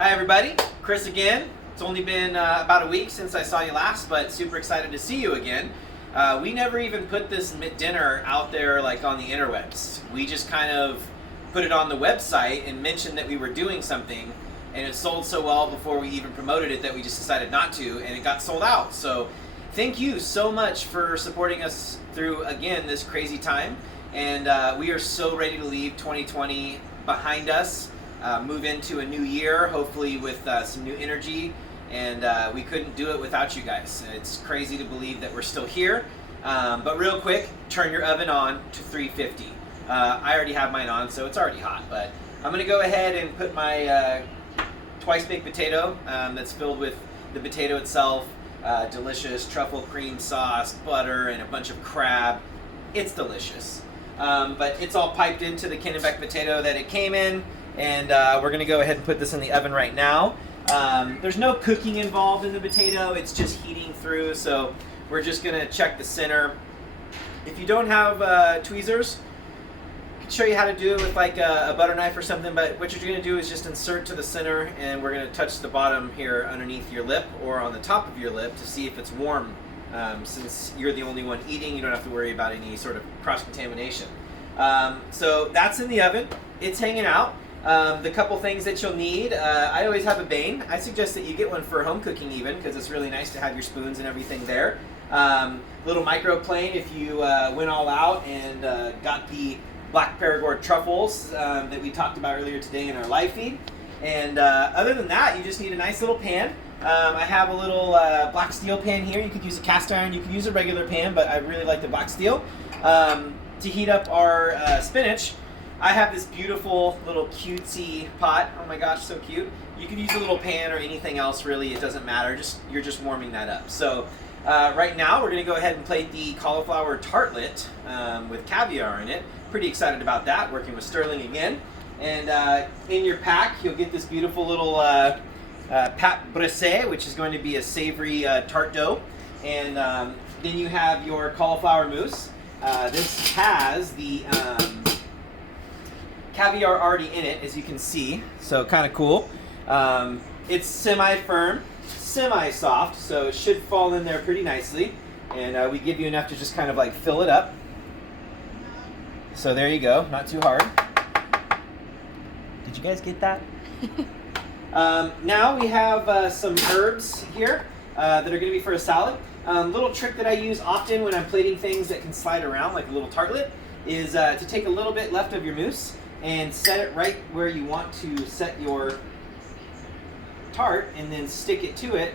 Hi everybody, Chris again. It's only been about a week since I saw you last, but super excited to see you again. We never even put this dinner out there like on the interwebs. We just kind of put it on the website and mentioned that we were doing something, and it sold so well before we even promoted it that we just decided not to, and it got sold out. So thank you so much for supporting us through, again, this crazy time. And we are so ready to leave 2020 behind us. Move into a new year, hopefully with some new energy, and we couldn't do it without you guys. It's crazy to believe that we're still here, but real quick, turn your oven on to 350. I already have mine on, so it's already hot, but I'm going to go ahead and put my twice baked potato that's filled with the potato itself, delicious truffle cream sauce, butter, and a bunch of crab. It's delicious, but it's all piped into the Kennebec potato that it came in. And we're going to go ahead and put this in the oven right now. There's no cooking involved in the potato, it's just heating through, so we're just going to check the center. If you don't have tweezers, I can show you how to do it with like a butter knife or something, but what you're going to do is just insert to the center, and we're going to touch the bottom here underneath your lip or on the top of your lip to see if it's warm. Since you're the only one eating, you don't have to worry about any sort of cross-contamination. So that's in the oven, it's hanging out. The couple things that you'll need, I always have a Bane. I suggest that you get one for home cooking even, because it's really nice to have your spoons and everything there. Little microplane if you went all out and got the black Perigord truffles that we talked about earlier today in our live feed. And other than that, you just need a nice little pan. I have a little black steel pan here. You could use a cast iron, you could use a regular pan, but I really like the black steel. To heat up our spinach, I have this beautiful little cutesy pot. Oh my gosh, so cute. You can use a little pan or anything else really, it doesn't matter. You're just warming that up. So right now we're going to go ahead and plate the cauliflower tartlet with caviar in it. Pretty excited about that, working with Sterling again. And in your pack you'll get this beautiful little pâte brisée, which is going to be a savory tart dough. And then you have your cauliflower mousse. This has the caviar already in it, as you can see, so kind of cool. It's semi-firm, semi-soft, so it should fall in there pretty nicely. And we give you enough to just kind of like fill it up. So there you go, not too hard. Did you guys get that? Now we have some herbs here that are going to be for a salad. Little trick that I use often when I'm plating things that can slide around, like a little tartlet, is to take a little bit left of your mousse and set it right where you want to set your tart, and then stick it to it.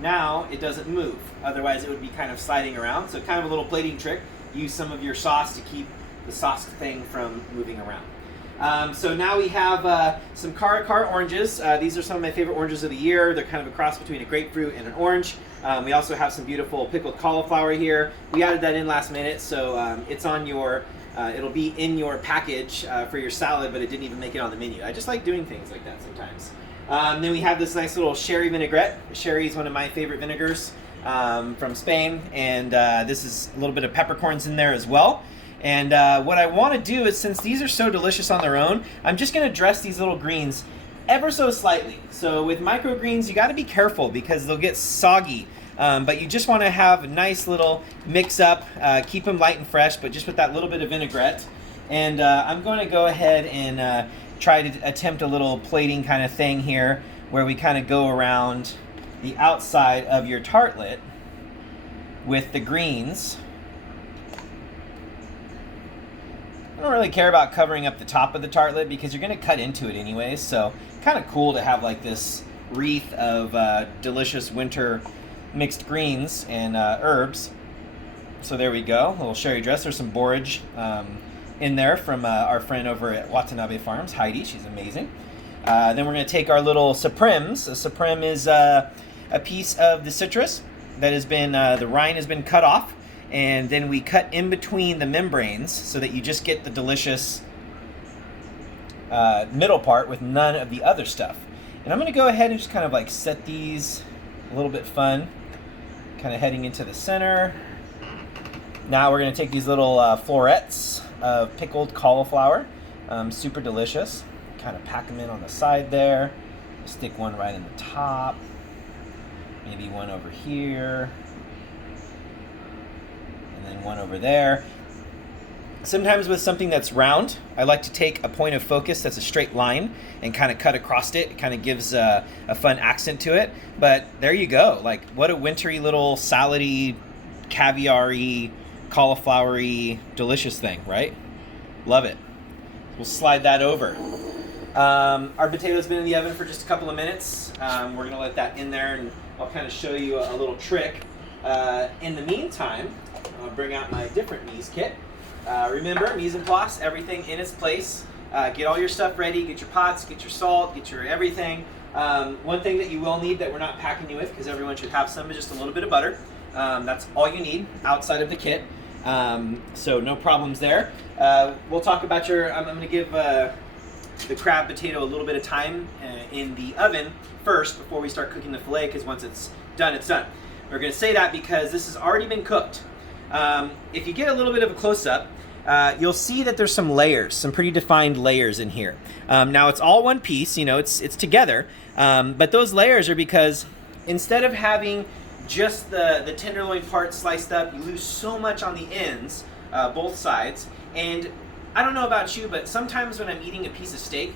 Now it doesn't move, otherwise it would be kind of sliding around. So kind of a little plating trick. Use some of your sauce to keep the sauce thing from moving around. So now we have some Caracar oranges. These are some of my favorite oranges of the year. They're kind of a cross between a grapefruit and an orange. We also have some beautiful pickled cauliflower here. We added that in last minute, so it's on your it'll be in your package for your salad, but it didn't even make it on the menu. I just like doing things like that sometimes. Then we have this nice little sherry vinaigrette. Sherry is one of my favorite vinegars from Spain, and this is a little bit of peppercorns in there as well. And what I want to do is, since these are so delicious on their own, I'm just going to dress these little greens ever so slightly. So with microgreens, you got to be careful because they'll get soggy. But you just want to have a nice little mix up, keep them light and fresh, but just with that little bit of vinaigrette. And I'm going to go ahead and try to attempt a little plating kind of thing here, where we kind of go around the outside of your tartlet with the greens. I don't really care about covering up the top of the tartlet because you're going to cut into it anyways, so kind of cool to have like this wreath of delicious winter mixed greens and herbs. So there we go, a little sherry dress. There's some borage in there from our friend over at Watanabe Farms, Heidi. She's amazing. Then we're going to take our little supremes. A supreme is a piece of the citrus that has been, the rind has been cut off, and then we cut in between the membranes so that you just get the delicious middle part with none of the other stuff. And I'm going to go ahead and just kind of like set these a little bit fun, kind of heading into the center. Now we're going to take these little florets of pickled cauliflower, super delicious. Kind of pack them in on the side there. Stick one right in the top. Maybe one over here. And then one over there. Sometimes with something that's round, I like to take a point of focus that's a straight line and kind of cut across it. It kind of gives a fun accent to it. But there you go. Like, what a wintry little salady, caviar-y, cauliflower-y, delicious thing, right? Love it. We'll slide that over. Our potato's been in the oven for just a couple of minutes. We're going to let that in there, and I'll kind of show you a little trick. In the meantime, I'll bring out my different mise kit. Remember, mise en place, everything in its place. Get all your stuff ready, get your pots, get your salt, get your everything. One thing that you will need that we're not packing you with, because everyone should have some, is just a little bit of butter. That's all you need outside of the kit. So no problems there. We'll talk about I'm going to give the crab potato a little bit of time in the oven first before we start cooking the filet, because once it's done, it's done. We're going to say that because this has already been cooked. If you get a little bit of a close-up, you'll see that there's some layers, some pretty defined layers in here. Now it's all one piece, you know, it's together, but those layers are because instead of having just the tenderloin part sliced up, you lose so much on the ends, both sides. And I don't know about you, but sometimes when I'm eating a piece of steak,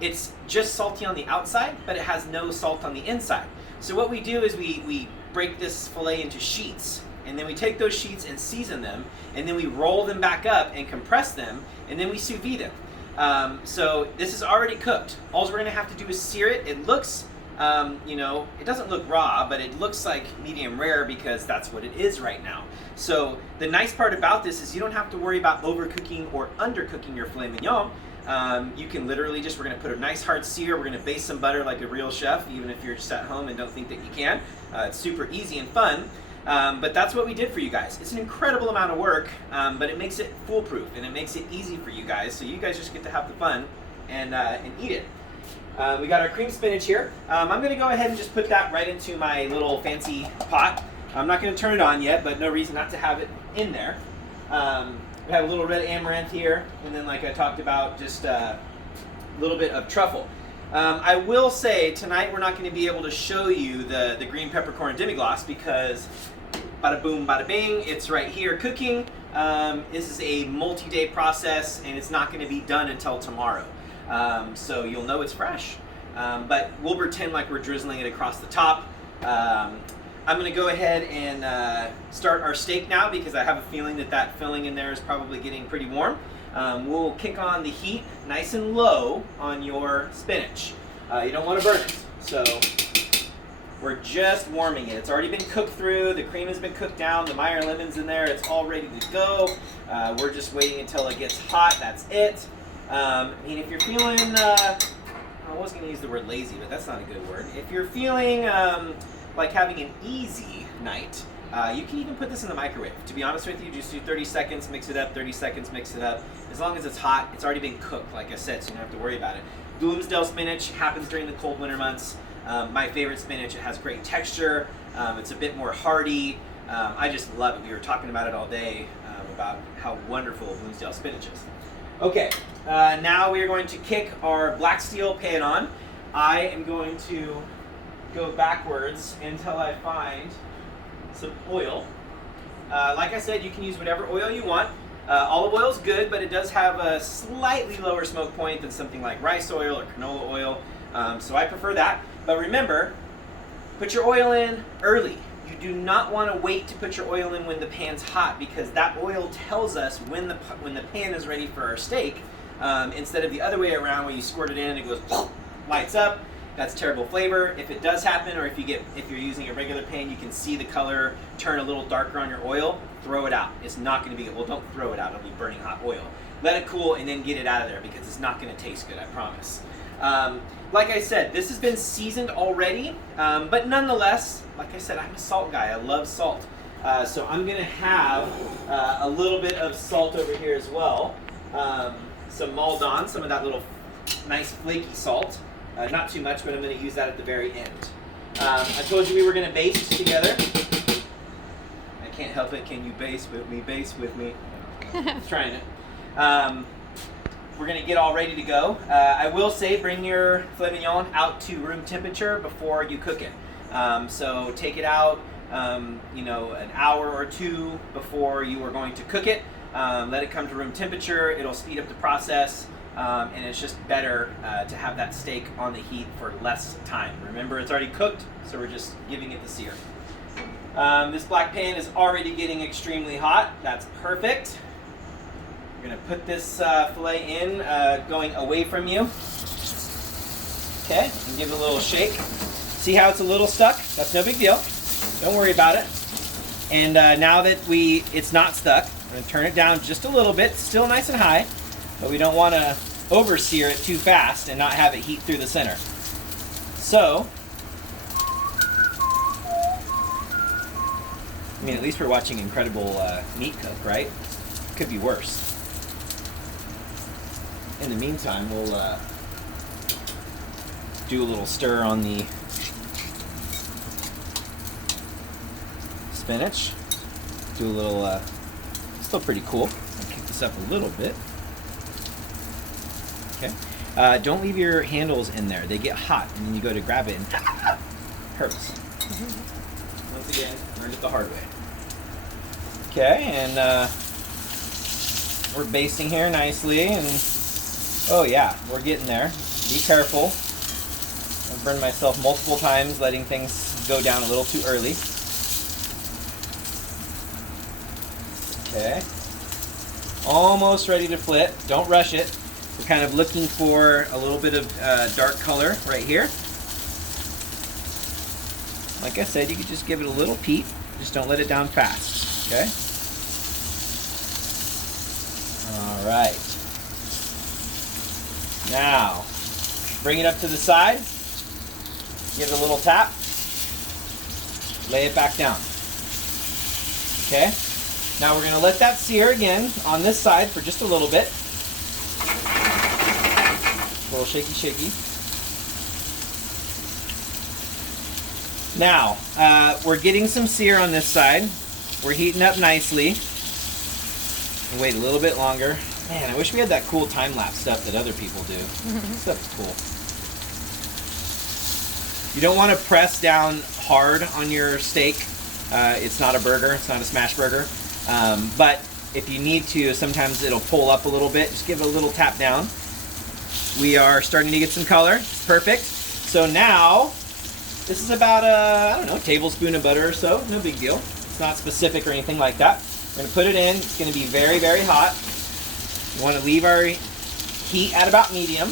it's just salty on the outside, but it has no salt on the inside. So what we do is we break this filet into sheets, and then we take those sheets and season them, and then we roll them back up and compress them, and then we sous vide them. So this is already cooked. All we're gonna have to do is sear it. It looks, you know, it doesn't look raw, but it looks like medium rare because that's what it is right now. So the nice part about this is you don't have to worry about overcooking or undercooking your filet mignon. You can literally we're gonna put a nice hard sear, we're gonna base some butter like a real chef, even if you're just at home and don't think that you can. It's super easy and fun. But that's what we did for you guys. It's an incredible amount of work, but it makes it foolproof and it makes it easy for you guys. So you guys just get to have the fun and eat it. We got our cream spinach here. I'm going to go ahead and just put that right into my little fancy pot. I'm not going to turn it on yet, but no reason not to have it in there. We have a little red amaranth here, and then like I talked about, just a little bit of truffle. I will say tonight we're not going to be able to show you the green peppercorn demi-glace because bada boom, bada bing, it's right here cooking. This is a multi-day process, and it's not going to be done until tomorrow. So you'll know it's fresh, but we'll pretend like we're drizzling it across the top. I'm going to go ahead and start our steak now because I have a feeling that filling in there is probably getting pretty warm. We'll kick on the heat nice and low on your spinach. You don't want to burn it, so we're just warming it. It's already been cooked through, the cream has been cooked down, the Meyer lemon's in there, it's all ready to go. We're just waiting until it gets hot, that's it. I mean, if you're feeling, I was going to use the word lazy, but that's not a good word. If you're feeling like having an easy night, you can even put this in the microwave. To be honest with you, just do 30 seconds, mix it up, 30 seconds, mix it up. As long as it's hot, it's already been cooked, like I said, so you don't have to worry about it. Bloomsdale spinach happens during the cold winter months. My favorite spinach, it has great texture. It's a bit more hearty. I just love it. We were talking about it all day, about how wonderful Bloomsdale spinach is. Okay, now we are going to kick our black steel pan on. I am going to go backwards until I find some oil. Like I said, you can use whatever oil you want. Olive oil is good, but it does have a slightly lower smoke point than something like rice oil or canola oil, so I prefer that. But remember, put your oil in early. You do not want to wait to put your oil in when the pan's hot, because that oil tells us when the pan is ready for our steak, instead of the other way around where you squirt it in and it goes lights up. That's terrible flavor. If it does happen, or if you're using a regular pan, you can see the color turn a little darker on your oil, throw it out. It's not going to be, well, don't throw it out, it'll be burning hot oil. Let it cool and then get it out of there, because it's not going to taste good, I promise. Like I said, this has been seasoned already, but nonetheless, like I said, I'm a salt guy. I love salt. So I'm going to have a little bit of salt over here as well. Some Barnum-Dann, some of that little nice flaky salt. Not too much, but I'm going to use that at the very end. I told you we were going to baste together. I can't help it. Can you baste with me? Baste with me. I'm trying it. we're gonna get all ready to go. I will say bring your filet mignon out to room temperature before you cook it. So take it out, you know, an hour or two before you are going to cook it. Let it come to room temperature. It'll speed up the process, and it's just better to have that steak on the heat for less time. Remember, it's already cooked, so we're just giving it the sear. This black pan is already getting extremely hot. That's perfect. We're gonna put this filet in, going away from you. Okay, and give it a little shake. See how it's a little stuck? That's no big deal. Don't worry about it. And now that it's not stuck, I'm gonna turn it down just a little bit. Still nice and high, but we don't want to over-sear it too fast and not have it heat through the center. So, I mean, at least we're watching incredible meat cook, right? Could be worse. In the meantime, we'll do a little stir on the spinach. Do a little, still pretty cool. I'll kick this up a little bit. Okay. Don't leave your handles in there. They get hot, and then you go to grab it and hurts. Once again, learned it the hard way. Okay, and we're basting here nicely, and oh yeah, we're getting there. Be careful. I've burned myself multiple times letting things go down a little too early. Okay. Almost ready to flip. Don't rush it. We're kind of looking for a little bit of dark color right here. Like I said, you could just give it a little peek. Just don't let it down fast. Okay? All right. Now, bring it up to the side. Give it a little tap. Lay it back down. Okay? Now we're going to let that sear again on this side for just a little bit. A little shaky, shaky. Now, we're getting some sear on this side. We're heating up nicely. We'll wait a little bit longer. Man, I wish we had that cool time-lapse stuff that other people do. This stuff is cool. You don't want to press down hard on your steak. It's not a burger. It's not a smash burger. But if you need to, sometimes it'll pull up a little bit. Just give it a little tap down. We are starting to get some color. It's perfect. So now, this is about a, I don't know, tablespoon of butter or so. No big deal. It's not specific or anything like that. We're going to put it in. It's going to be very, very hot. We want to leave our heat at about medium.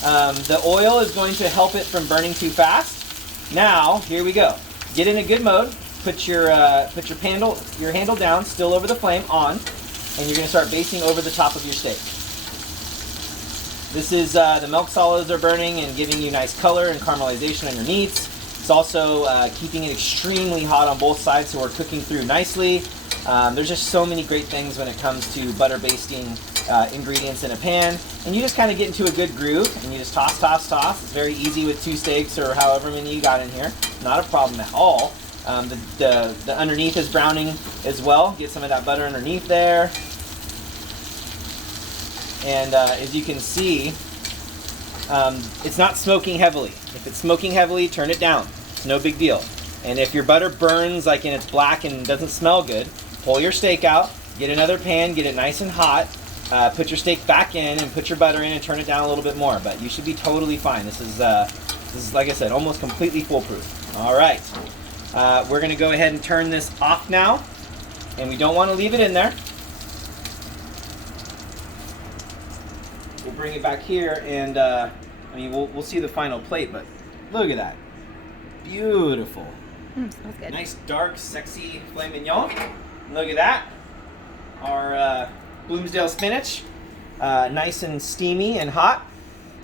The oil is going to help it from burning too fast. Now, here we go. Get in a good mode. Put your handle down, still over the flame, on, and you're going to start basting over the top of your steak. This is the milk solids are burning and giving you nice color and caramelization on your meats. It's also keeping it extremely hot on both sides, so we're cooking through nicely. There's just so many great things when it comes to butter basting ingredients in a pan. And you just kind of get into a good groove, and you just toss, toss, toss. It's very easy with 2 steaks or however many you got in here. Not a problem at all. The underneath is browning as well. Get some of that butter underneath there. And as you can see, it's not smoking heavily. If it's smoking heavily, turn it down. It's no big deal. And if your butter burns, like and it's black and doesn't smell good, pull your steak out, get another pan, get it nice and hot, put your steak back in and put your butter in and turn it down a little bit more. But you should be totally fine. This is like I said, almost completely foolproof. All right. We're going to go ahead and turn this off now, and we don't want to leave it in there. We'll bring it back here, and I mean, we'll see the final plate, but look at that. Beautiful. Smells good. Nice, dark, sexy filet mignon. Look at that. Our Bloomsdale spinach. Nice and steamy and hot.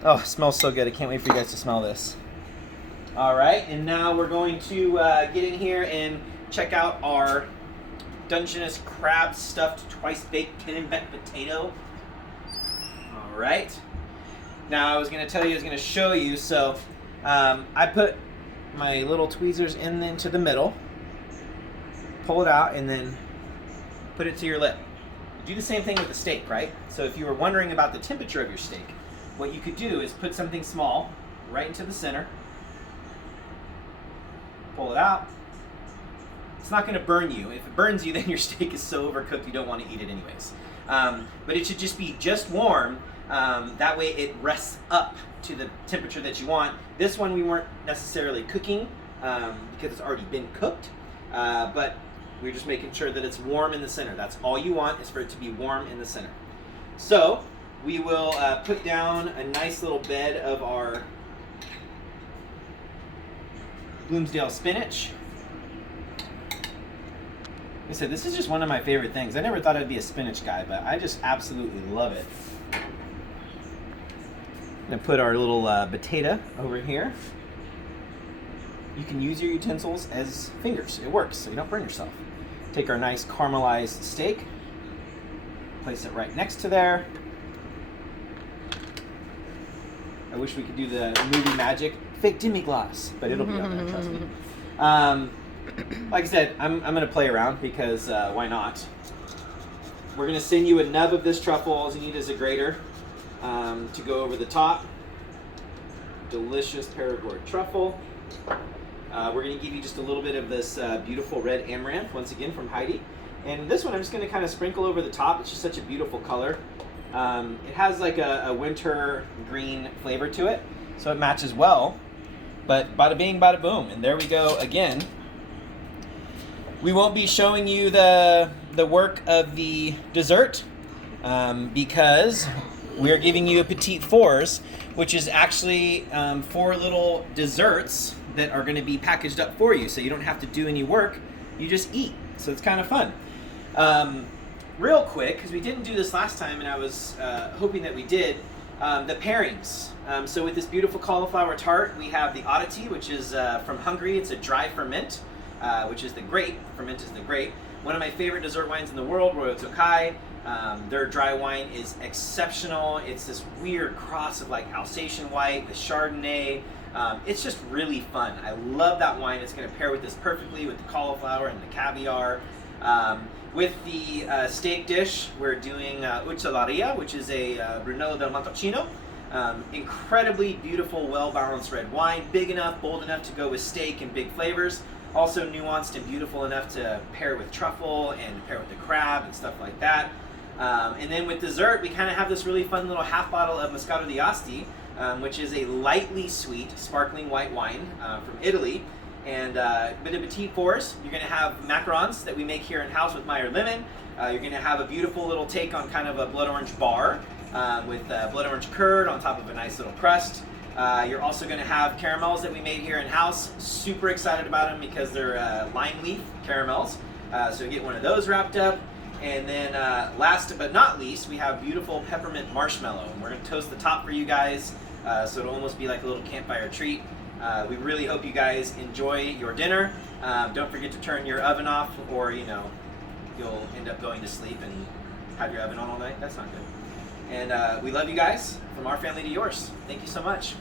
Oh, it smells so good. I can't wait for you guys to smell this. All right, and now we're going to get in here and check out our Dungeness crab stuffed twice-baked Kennebec potato. All right. Now I was going to tell you, I was going to show you. So I put my little tweezers into the middle, pull it out, and then put it to your lip. Do the same thing with the steak, right? So if you were wondering about the temperature of your steak, what you could do is put something small right into the center, pull it out. It's not going to burn you. If it burns you, then your steak is so overcooked you don't want to eat it anyways. But it should just be just warm. That way it rests up to the temperature that you want. This one we weren't necessarily cooking because it's already been cooked, but we're just making sure that it's warm in the center. That's all you want, is for it to be warm in the center. So we will put down a nice little bed of our Bloomsdale spinach. Like I said, this is just one of my favorite things. I never thought I'd be a spinach guy, but I just absolutely love it. I'm gonna put our little potato over here. You can use your utensils as fingers. It works, so you don't burn yourself. Take our nice caramelized steak, place it right next to there. I wish we could do the movie magic, fake demi-glace, but it'll be on there, trust me. Like I said, I'm gonna play around because why not? We're gonna send you a nub of this truffle. All you need is a grater to go over the top. Delicious Perigord truffle. We're going to give you just a little bit of this beautiful red amaranth, once again from Heidi. And this one I'm just going to kind of sprinkle over the top. It's just such a beautiful color. It has like a winter green flavor to it, so it matches well. But bada bing, bada boom. And there we go again. We won't be showing you the work of the dessert because we are giving you a petite fours, which is actually 4 little desserts that are going to be packaged up for you, so you don't have to do any work, you just eat. So it's kind of fun. Real quick, because we didn't do this last time and I was hoping that we did, the pairings. So with this beautiful cauliflower tart, we have the oddity, which is from Hungary. It's a dry ferment, which is the grape. Ferment is the grape. One of my favorite dessert wines in the world, Royal Tokai. Their dry wine is exceptional. It's this weird cross of like Alsatian white with Chardonnay. It's just really fun. I love that wine. It's going to pair with this perfectly with the cauliflower and the caviar. With the steak dish, we're doing Uccelleria, which is a Brunello del Montalcino. Incredibly beautiful, well-balanced red wine. Big enough, bold enough to go with steak and big flavors. Also nuanced and beautiful enough to pair with truffle and pair with the crab and stuff like that. And then with dessert, we kind of have this really fun little half bottle of Moscato di Asti, which is a lightly sweet, sparkling white wine from Italy. And with the petite fours, you're going to have macarons that we make here in house with Meyer Lemon. You're going to have a beautiful little take on kind of a blood orange bar with blood orange curd on top of a nice little crust. You're also going to have caramels that we made here in house. Super excited about them because they're lime leaf caramels. So you get one of those wrapped up. And then last but not least, we have beautiful peppermint marshmallow. And we're going to toast the top for you guys, so it'll almost be like a little campfire treat. We really hope you guys enjoy your dinner. Don't forget to turn your oven off, or you'll end up going to sleep and have your oven on all night. That's not good. And we love you guys, from our family to yours. Thank you so much.